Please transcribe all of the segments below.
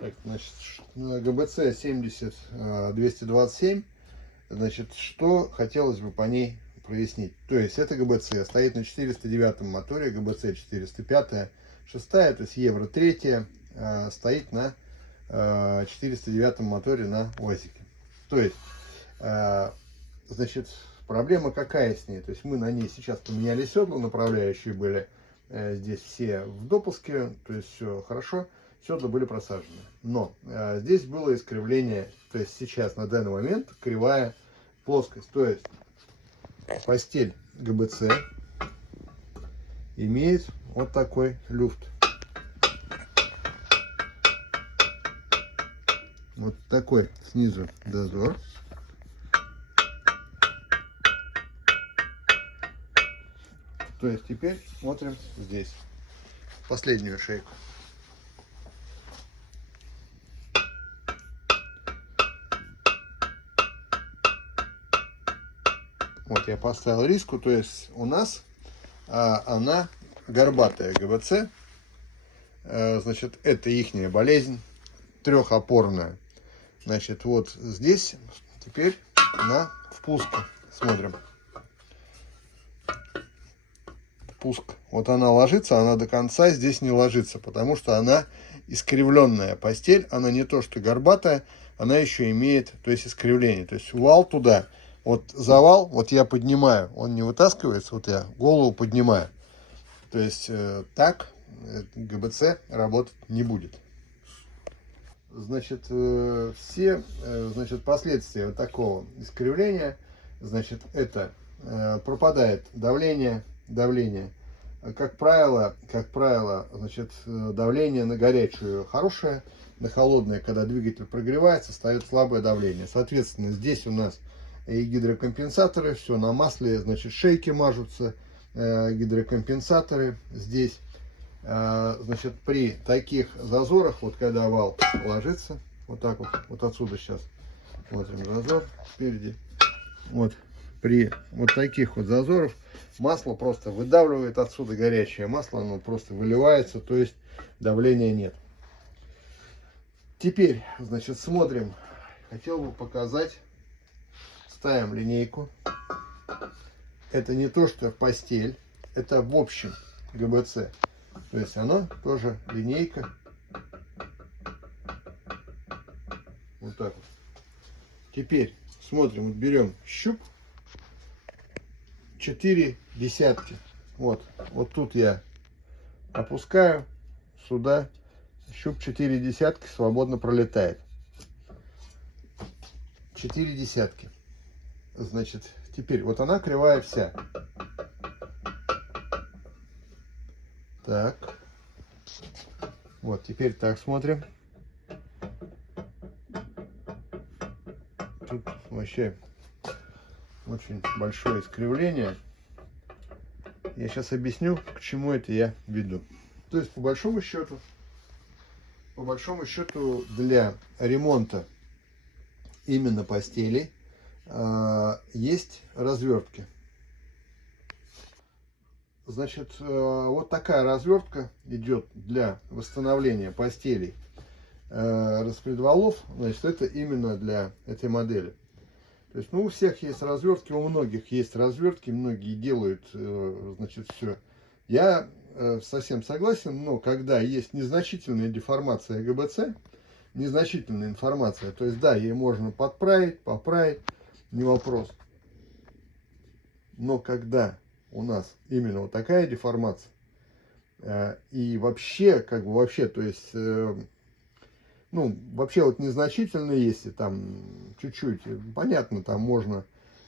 Так, значит, ГБЦ 70227. Значит, что хотелось бы по ней прояснить. То есть, эта ГБЦ стоит на 409 моторе, ГБЦ 405, шестая, то есть Евро 3, стоит на 409 моторе на УАЗике. То есть, значит, проблема какая с ней? То есть, мы на ней сейчас поменяли седла, направляющие были здесь все в допуске, то есть, все хорошо. Седла были просажены. Но здесь было искривление, то есть сейчас на данный момент кривая плоскость. То есть постель ГБЦ имеет вот такой люфт. Вот такой снизу дозор. То есть теперь смотрим здесь последнюю шейку. Вот я поставил риску, то есть у нас она горбатая ГБЦ. Значит, это ихняя болезнь, трехопорная. Значит, вот здесь теперь на впуске смотрим. Впуск. Вот она ложится, она до конца здесь не ложится, потому что она искривленная постель. Она не то что горбатая, она еще имеет, то есть искривление. То есть вал туда. Вот завал, вот я поднимаю, он не вытаскивается, вот я голову поднимаю. То есть так ГБЦ работать не будет. Значит, все значит, последствия вот такого искривления, значит, это пропадает давление. Как правило, значит, давление на горячую хорошее, на холодное, когда двигатель прогревается, стоит слабое давление. Соответственно, здесь у нас и гидрокомпенсаторы, все на масле, значит, шейки мажутся, гидрокомпенсаторы здесь. Значит, при таких зазорах, вот когда вал ложится, вот так вот, вот отсюда сейчас смотрим зазор спереди, вот при вот таких вот зазорах масло просто выдавливает отсюда горячее масло, оно просто выливается, то есть давления нет. Теперь, значит, смотрим, хотел бы показать, ставим линейку. Это не то, что постель, это в общем ГБЦ. То есть она тоже линейка. Вот так вот. Теперь смотрим, вот берем щуп 4 десятки. Вот тут я опускаю, сюда щуп 4 десятки свободно пролетает. 4 десятки. Значит, теперь вот она кривая вся. Так. Вот, теперь так смотрим. Тут вообще очень большое искривление. Я сейчас объясню, к чему это я веду. То есть, по большому счету, для ремонта именно постелей есть развертки. Значит, вот такая развертка идет для восстановления постелей распредвалов. Значит, это именно для этой модели. То есть, ну, у всех есть развертки, у многих есть развертки, многие делают, значит, все. Я совсем согласен, но когда есть незначительная деформация ГБЦ, незначительная информация, то есть, да, ей можно подправить, поправить, не вопрос. Но когда у нас именно вот такая деформация, и вообще, как бы вообще, то есть, ну, вообще вот незначительно, если там чуть-чуть, понятно, там можно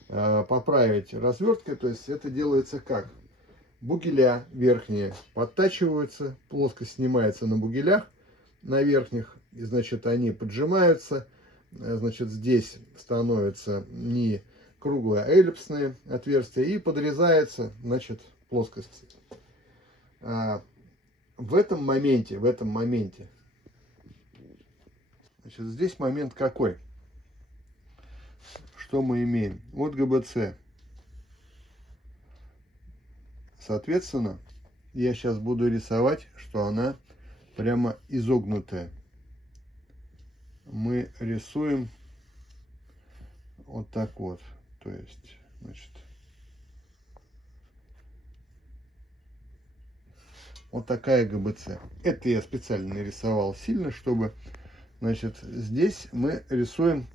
поправить разверткой, то есть это делается как? Бугеля верхние подтачиваются, плоскость снимается на бугелях, на верхних, и, значит, они поджимаются, значит, здесь становятся не круглые, а эллипсные отверстия, и подрезается, значит, плоскость. В этом моменте, значит, здесь момент какой? Что мы имеем? Вот ГБЦ. Соответственно, я сейчас буду рисовать, что она прямо изогнутая. мы рисуем вот так вот. То есть, значит, вот такая ГБЦ. Это я специально нарисовал сильно, чтобы, значит, здесь мы рисуем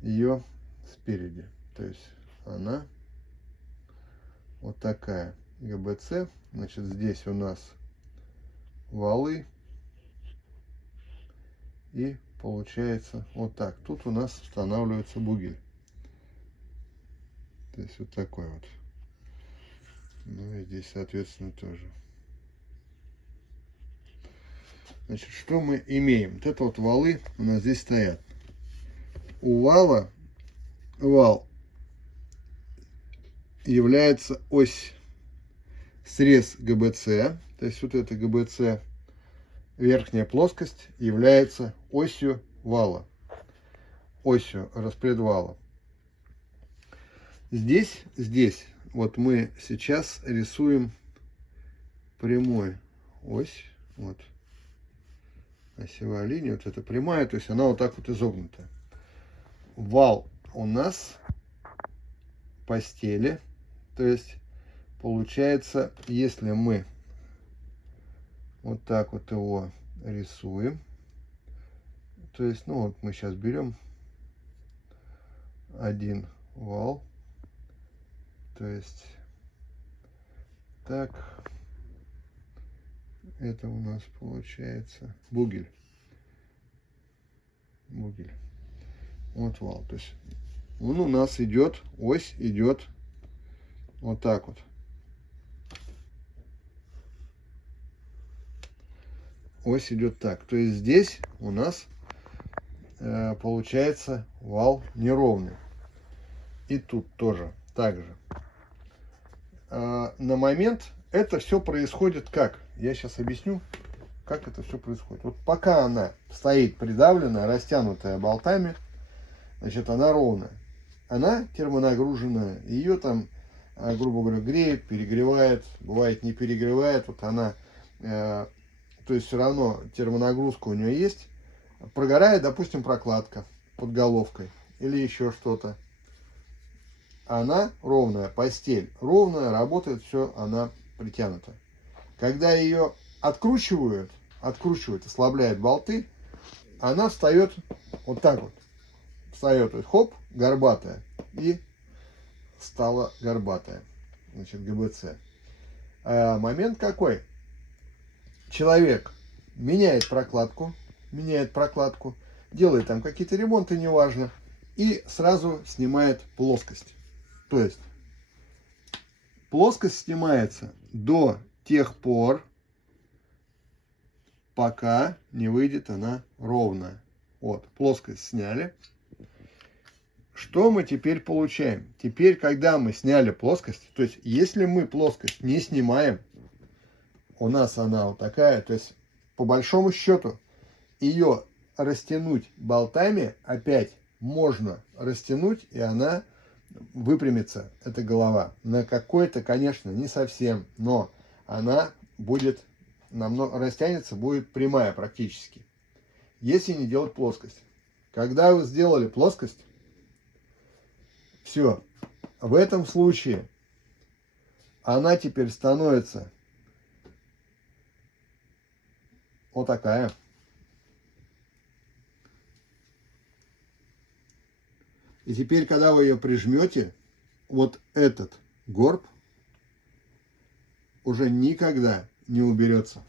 ее спереди. То есть она вот такая ГБЦ. Значит, здесь у нас валы. И получается вот так. Тут у нас устанавливается бугель. То есть вот такой вот. Ну и здесь, соответственно, тоже. Значит, что мы имеем? Вот это вот валы у нас здесь стоят. У вал является ось срез ГБЦ. То есть вот эта ГБЦ, верхняя плоскость, является осью вала. Осью распредвала. Здесь, вот мы сейчас рисуем прямой ось. Вот. Осевая линия, вот эта прямая, то есть она вот так вот изогнута. Вал у нас по стеле, то есть получается, если мы вот так вот его рисуем, то есть, ну вот мы сейчас берем один вал, то есть так, это у нас получается бугель. Бугель. Вот вал. То есть он у нас идет, ось идет вот так вот. Ось идет так. То есть здесь у нас получается вал неровный. И тут тоже так же. На момент это все происходит как? Я сейчас объясню, как это все происходит. Вот пока она стоит придавленная, растянутая болтами, значит, она ровная. Она термонагруженная. Ее там, грубо говоря, греет, перегревает, бывает не перегревает. Вот она, то есть все равно термонагрузка у нее есть. Прогорает, допустим, прокладка под головкой или еще что-то. Она ровная, постель ровная, работает все, она притянута. Когда ее откручивают, ослабляют болты, она встает вот так вот. Встает, хоп, горбатая. И стала горбатая. Значит, ГБЦ. Момент какой? Человек меняет прокладку, делает там какие-то ремонты, неважно, и сразу снимает плоскость. То есть плоскость снимается до тех пор, пока не выйдет она ровная. Вот, плоскость сняли. Что мы теперь получаем? Теперь, когда мы сняли плоскость, то есть если мы плоскость не снимаем, у нас она вот такая, то есть по большому счету ее растянуть болтами опять можно растянуть, и она выпрямится, эта голова. На какой-то, конечно, не совсем, но она будет намного растянется, будет прямая практически, если не делать плоскость. Когда вы сделали плоскость, все, в этом случае она теперь становится вот такая. И теперь, когда вы ее прижмете, вот этот горб уже никогда не уберется.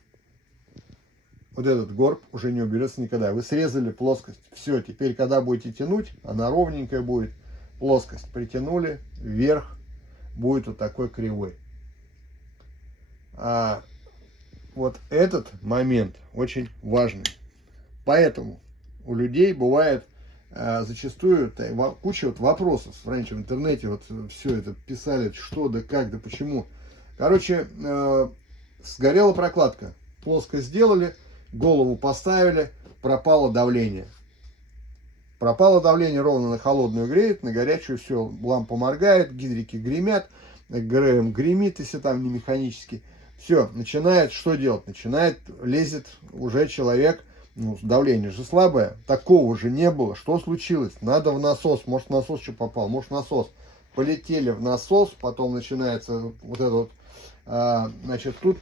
Вот этот горб уже не уберется никогда. Вы срезали плоскость. Все, теперь, когда будете тянуть, она ровненькая будет. Плоскость притянули, вверх будет вот такой кривой. А вот этот момент очень важный. Поэтому у людей бывает зачастую куча вот вопросов. Раньше в интернете вот все это писали, что да как, да почему. Короче, сгорела прокладка. Плоско сделали, голову поставили, пропало давление. Пропало давление, ровно на холодную греет, на горячую все, лампа моргает, гидрики гремят, ГРМ гремит, если там не механически. Все, начинает что делать? Лезет уже человек ну, давление же слабое, такого же не было. Что случилось? Надо в насос, может насос что попал, может насос. Полетели в насос, потом начинается вот это вот, значит, тут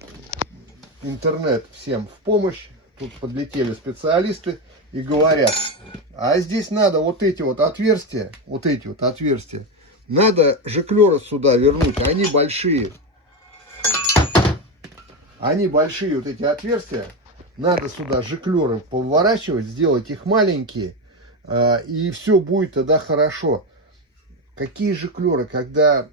интернет всем в помощь, тут подлетели специалисты и говорят, а здесь надо вот эти вот отверстия, надо жиклеры сюда вернуть, они большие, вот эти отверстия, надо сюда жиклеры поворачивать, сделать их маленькие, и все будет тогда хорошо. Какие жиклеры, когда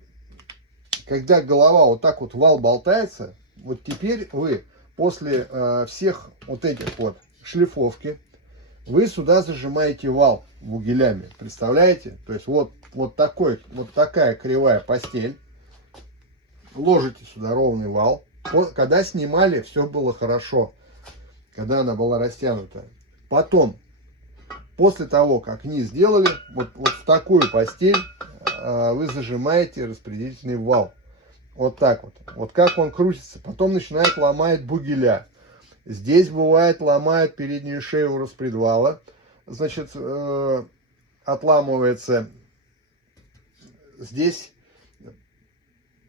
голова вот так вот вал болтается, вот теперь вы после всех вот этих вот шлифовки, вы сюда зажимаете вал бугелями, представляете? То есть вот такая кривая постель, ложите сюда ровный вал. Когда снимали, все было хорошо, когда она была растянута. Потом, после того, как низ сделали, вот в такую постель вы зажимаете распределительный вал. Вот так вот. Вот как он крутится. Потом начинает ломать бугеля. Здесь бывает ломает переднюю шею распредвала. Значит, отламывается. Здесь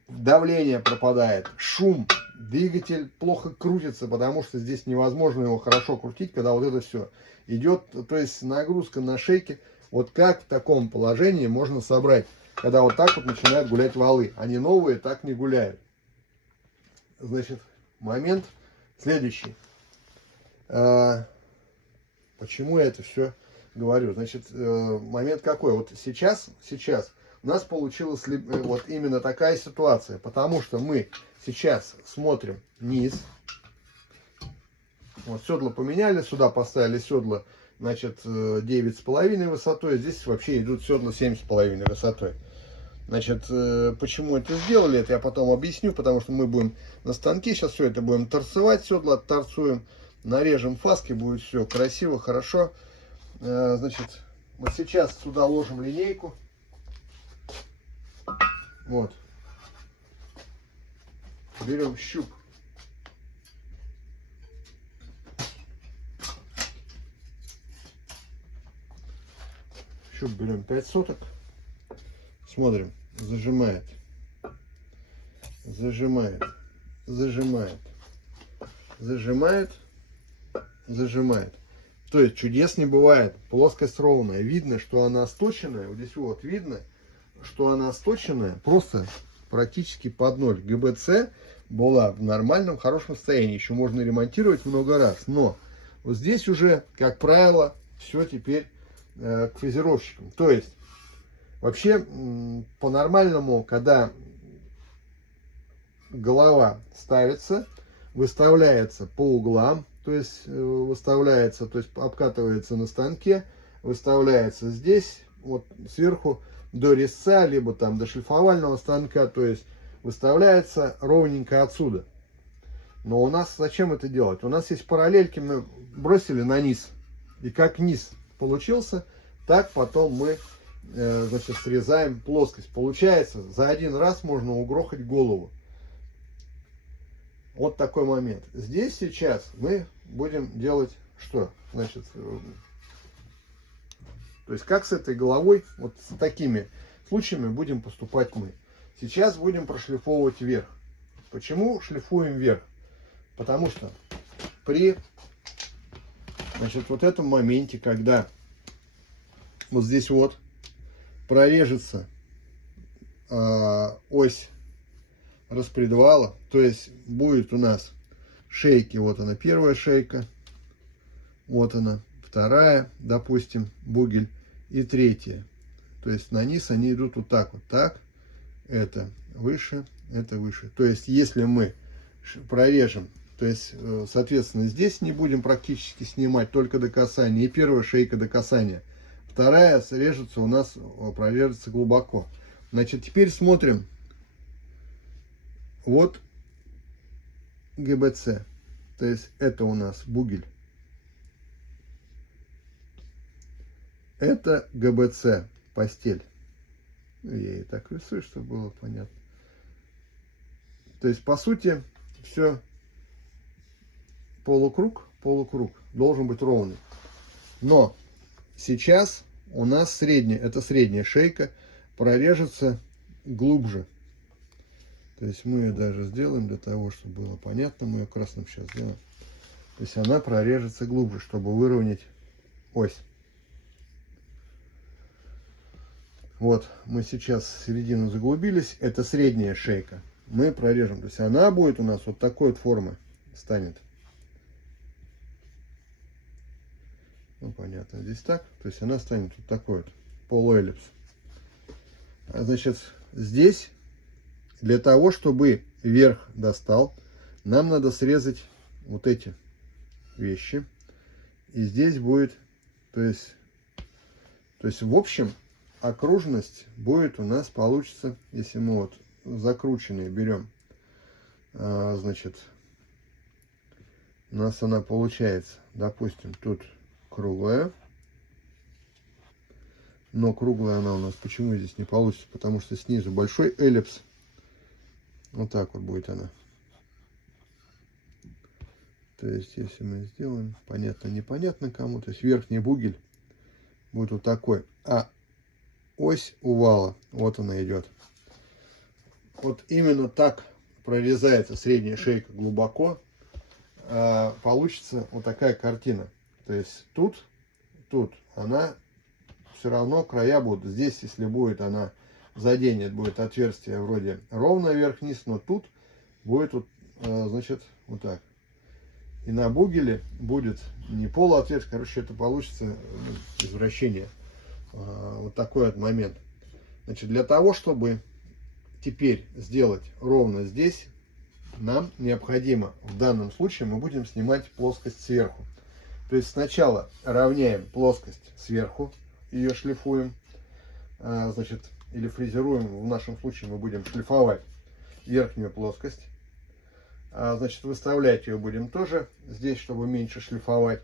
давление пропадает. Шум. Двигатель плохо крутится, потому что здесь невозможно его хорошо крутить, когда вот это все идет. То есть нагрузка на шейке. Вот как в таком положении можно собрать, когда вот так вот начинают гулять валы. Они новые так не гуляют. Значит, момент следующий. Почему я это все говорю? Значит, момент какой? Вот сейчас у нас получилась вот именно такая ситуация, потому что мы сейчас смотрим низ. Вот седла поменяли, сюда поставили седла, значит, 9,5 высотой, здесь вообще идут седла 7,5 высотой. Значит, почему это сделали, это я потом объясню, потому что мы будем на станке сейчас все это будем торцевать, седла торцуем, нарежем фаски, будет все красиво, хорошо. Значит, вот сейчас сюда ложим линейку. Вот. Берем щуп. Щуп берем 5 соток. Смотрим. Зажимает. Зажимает. Зажимает. Зажимает. Зажимает. То есть чудес не бывает. Плоскость ровная. Видно, что она сточенная. Вот здесь вот видно, что она сточенная. Просто практически под ноль. ГБЦ была в нормальном, хорошем состоянии. Еще можно ремонтировать много раз. Но вот здесь уже, как правило, все теперь к фрезеровщикам. То есть, вообще, по-нормальному, когда голова ставится, выставляется по углам, то есть выставляется, то есть обкатывается на станке, выставляется здесь, вот сверху до резца, либо там до шлифовального станка, то есть выставляется ровненько отсюда. Но у нас зачем это делать? У нас есть параллельки, мы бросили на низ. И как низ получился, так потом мы, значит, срезаем плоскость. Получается, за один раз можно угрохать голову. Вот такой момент. Здесь сейчас мы будем делать что? Значит, то есть как с этой головой, вот с такими случаями будем поступать мы. Сейчас будем прошлифовывать вверх. Почему шлифуем вверх? Потому что при, значит, вот этом моменте, когда вот здесь вот прорежется ось распредвала, то есть будет у нас шейки, вот она первая шейка, вот она вторая, допустим, бугель, и третья. То есть на низ они идут вот так вот, так, это выше, это выше. То есть если мы прорежем, то есть, соответственно, здесь не будем практически снимать, только до касания, и первая шейка до касания. Вторая срежется у нас, прорежется глубоко. Значит, теперь смотрим. Вот ГБЦ. То есть это у нас бугель. Это ГБЦ, постель. Я и так рисую, чтобы было понятно. То есть, по сути, все полукруг, полукруг. должен быть ровный. Но сейчас у нас средняя, это средняя шейка, прорежется глубже. То есть мы ее даже сделаем для того, чтобы было понятно. Мы ее красным сейчас сделаем. То есть она прорежется глубже, чтобы выровнять ось. Вот мы сейчас в середину заглубились. Это средняя шейка. Мы прорежем. То есть она будет у нас вот такой вот формы станет. Ну, понятно, здесь так. То есть она станет вот такой вот полуэллипс. А значит, здесь для того, чтобы верх достал, нам надо срезать вот эти вещи. И здесь будет, то есть в общем, окружность будет у нас, получится, если мы вот закрученные берем, значит, у нас она получается, допустим, тут круглая, но круглая она у нас почему здесь не получится? Потому что снизу большой эллипс. Вот так вот будет она. То есть, если мы сделаем, понятно, непонятно кому, то есть верхний бугель будет вот такой, а ось увала, вот она идет. Вот именно так прорезается средняя шейка глубоко, получится вот такая картина. То есть тут она все равно края будут. Здесь, если будет она заденет, будет отверстие вроде ровно вверх-вниз, но тут будет вот, значит, вот так. И на бугеле будет не полуотверстие, короче, это получится извращение. Вот такой вот момент. Значит, для того, чтобы теперь сделать ровно здесь, нам необходимо, в данном случае мы будем снимать плоскость сверху. То есть сначала равняем плоскость сверху, ее шлифуем, значит, или фрезеруем, в нашем случае мы будем шлифовать верхнюю плоскость. Значит, выставлять ее будем тоже здесь, чтобы меньше шлифовать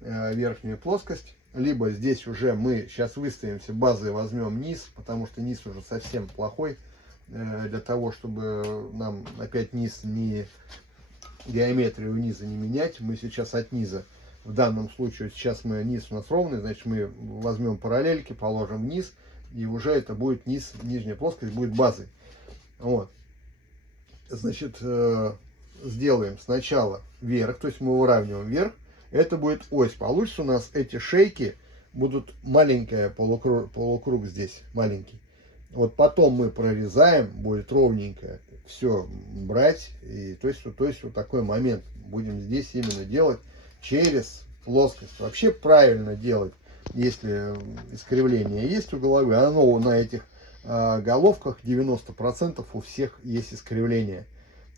верхнюю плоскость. Либо здесь уже мы сейчас выставимся базой, возьмем низ, потому что низ уже совсем плохой. Для того, чтобы нам опять низ, не геометрию низа не менять, мы сейчас от низа, в данном случае, сейчас мы низ у нас ровный, значит мы возьмем параллельки, положим низ, и уже это будет низ, нижняя плоскость будет базой. Вот. Значит, сделаем сначала вверх, то есть мы выравниваем вверх, это будет ось. Получится у нас эти шейки будут маленькая полукруг здесь, маленький. Вот потом мы прорезаем, будет ровненько все брать. И, то есть вот такой момент будем здесь именно делать через плоскость. Вообще правильно делать, если искривление есть у головы. Оно на этих головках 90% у всех есть искривление.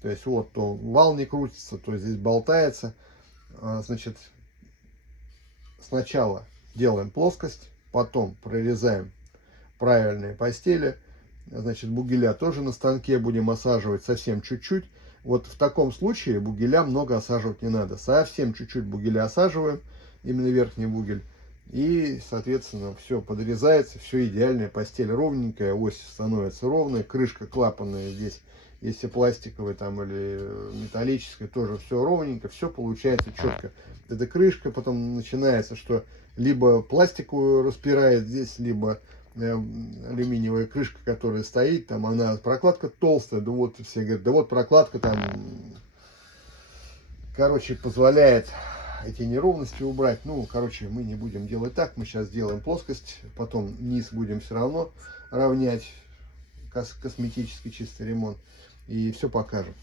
То есть вот то вал не крутится, то здесь болтается. Значит, сначала делаем плоскость, потом прорезаем правильные постели. Значит, бугеля тоже на станке будем осаживать совсем чуть-чуть. Вот в таком случае бугеля много осаживать не надо. Совсем чуть-чуть бугеля осаживаем, именно верхний бугель. И, соответственно, все подрезается, все идеальная постель ровненькая, ось становится ровной, крышка клапанная здесь, если пластиковая там или металлическая, тоже все ровненько, все получается четко. Эта крышка потом начинается, что либо пластиковую распирает здесь, либо алюминиевая крышка, которая стоит, там она, прокладка толстая, да вот все говорят, да вот прокладка там, короче, позволяет эти неровности убрать. Ну, короче, мы не будем делать так, мы сейчас сделаем плоскость, потом низ будем все равно равнять, косметический чистый ремонт, и все покажем.